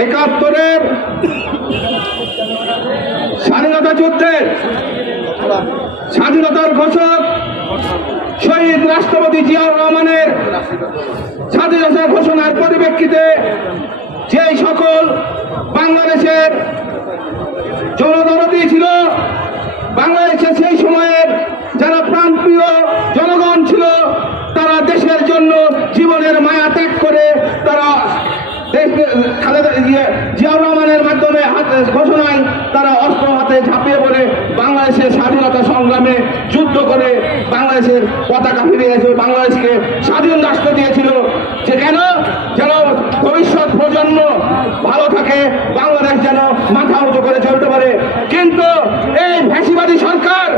71-এর স্বাধীনতা যুদ্ধের স্বাধীনতার ঘোষক শহীদ রাষ্ট্রপতি জিয়াউর রহমানের স্বাধীনতা ঘোষণার পরিপ্রেক্ষিতে যেই সকল বাংলাদেশের জনদরদি ছিল, বাংলাদেশের সেই সময়ের যারা প্রাণপ্রিয় জনগণ ছিল, তারা দেশের জন্য জীবনের মায়া ত্যাগ করে তারা জিয়াউর রহমানের মাধ্যমে ঘোষণায় তারা অস্ত্র হাতে ঝাঁপিয়ে পড়ে বাংলাদেশের স্বাধীনতা সংগ্রামে যুদ্ধ করে বাংলাদেশের পতাকা ফিরিয়ে এসে বাংলাদেশকে স্বাধীন রাষ্ট্র দিয়েছিল। যে যেন ভবিষ্যৎ প্রজন্ম ভালো থাকে, বাংলাদেশ যেন মাথা উঁচু করে চলতে পারে। কিন্তু এই ফ্যাসিবাদী সরকার,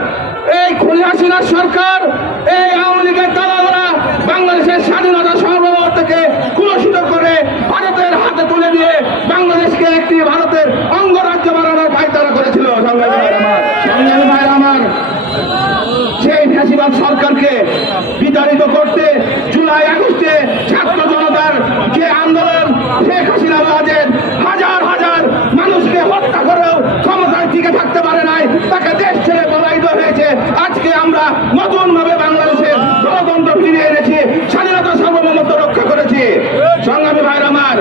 এই খুনি হাসিনার সরকার, এই আওয়ামী লীগের দালালরা বাংলাদেশের স্বাধীনতা সার্বভৌম থেকে কুলসিত করে ভারতের হাতে তুলে দিয়ে বাংলাদেশকে একটি ভারতের অঙ্গরাজ্য বানানোর পায়তারা করেছিল। সংগ্রামী ভাই আমার, সেই ফ্যাসিবাদ সরকারকে বিতাড়িত করতে জুলাই আগস্টে ছাত্র জনতার যে আন্দোলন, শেখ হাসিনা বাজের হাজার হাজার মানুষকে হত্যা করেও ক্ষমতায় টিকে থাকতে পারে নাই, তাকে দেশ ছেড়ে পলায়িত হয়েছে। আজকে আমরা নতুন ভাবে বাংলাদেশের গণতন্ত্র ফিরিয়ে এনেছি, স্বাধীনতা সার্বভৌমত্ব রক্ষা করেছি। সংগ্রামী ভাইয়ের আমার,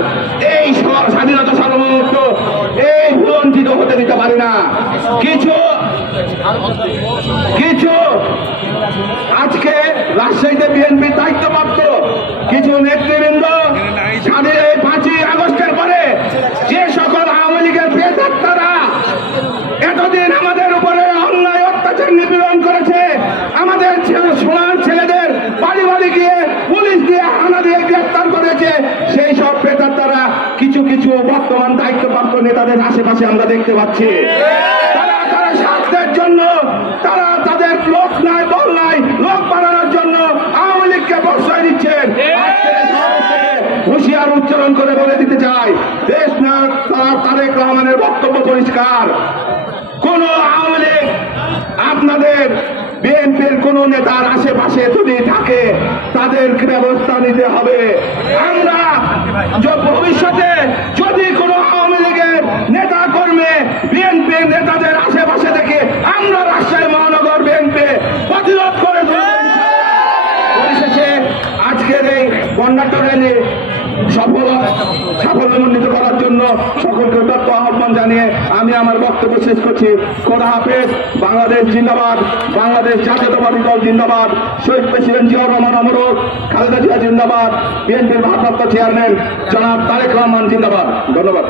এই স্বাধীনতা সার্বভৌমত্ব এই ভুলঞ্চিত হতে দিতে পারে না। কিছু আজকে রাজশাহীতে বিএনপির দায়িত্বপ্রাপ্ত কিছু নেতৃবৃন্দ 5ই আগস্টের পরে যে সকল আওয়ামী লীগের প্রেতাত্মারা এতদিন আমাদের উপরে অন্যায় অত্যাচার নিপীড়ন করেছে, আমাদের সোনার ছেলেদের বাড়ি বাড়ি গিয়ে পুলিশ দিয়ে হানা দিয়ে গ্রেফতার করেছে, সেই সব প্রেতাত্মারা কিছু বর্তমান দায়িত্বপ্রাপ্ত নেতাদের আশেপাশে আমরা দেখতে পাচ্ছি। তারা স্বার্থের জন্য, তারা তাদের লোক নাই দল নাই, লোক বাড়ানোর জন্য আওয়ামী লীগকে প্রশ্রয় দিচ্ছেন। হুঁশিয়ার উচ্চারণ করে বলে দিতে চাই, দেশ নায়ক তারেক রহমানের বক্তব্য পরিষ্কার। কোন আওয়ামী লীগ আপনাদের বিএনপির কোন নেতার আশেপাশে যদি থাকে তাদেরকে ব্যবস্থা নিতে হবে। আমরা ভবিষ্যতে যদি কোনো আওয়ামী লীগের নেতা কর্মী বিএনপির নেতাদের আশেপাশে দেখে আমরা রাজশাহী মহানগর বিএনপি প্রতিরোধ করে পরিশেষে আজকের এই বন্যাঢ্য র্যালি সাফল্যমণ্ডিত করার জন্য সকলকে উদাত্ত আহ্বান জানিয়ে আমি আমার বক্তব্য শেষ করছি। খোদা হাফেজ। বাংলাদেশ জিন্দাবাদ, বাংলাদেশ জাতীয়তাবাদী দল জিন্দাবাদ, শহীদ প্রেসিডেন্ট জিয়াউর রহমান অমর, খালেদা জিয়া জিন্দাবাদ, বিএনপির ভারপ্রাপ্ত চেয়ারম্যান জনাব তারেক রহমান জিন্দাবাদ। ধন্যবাদ।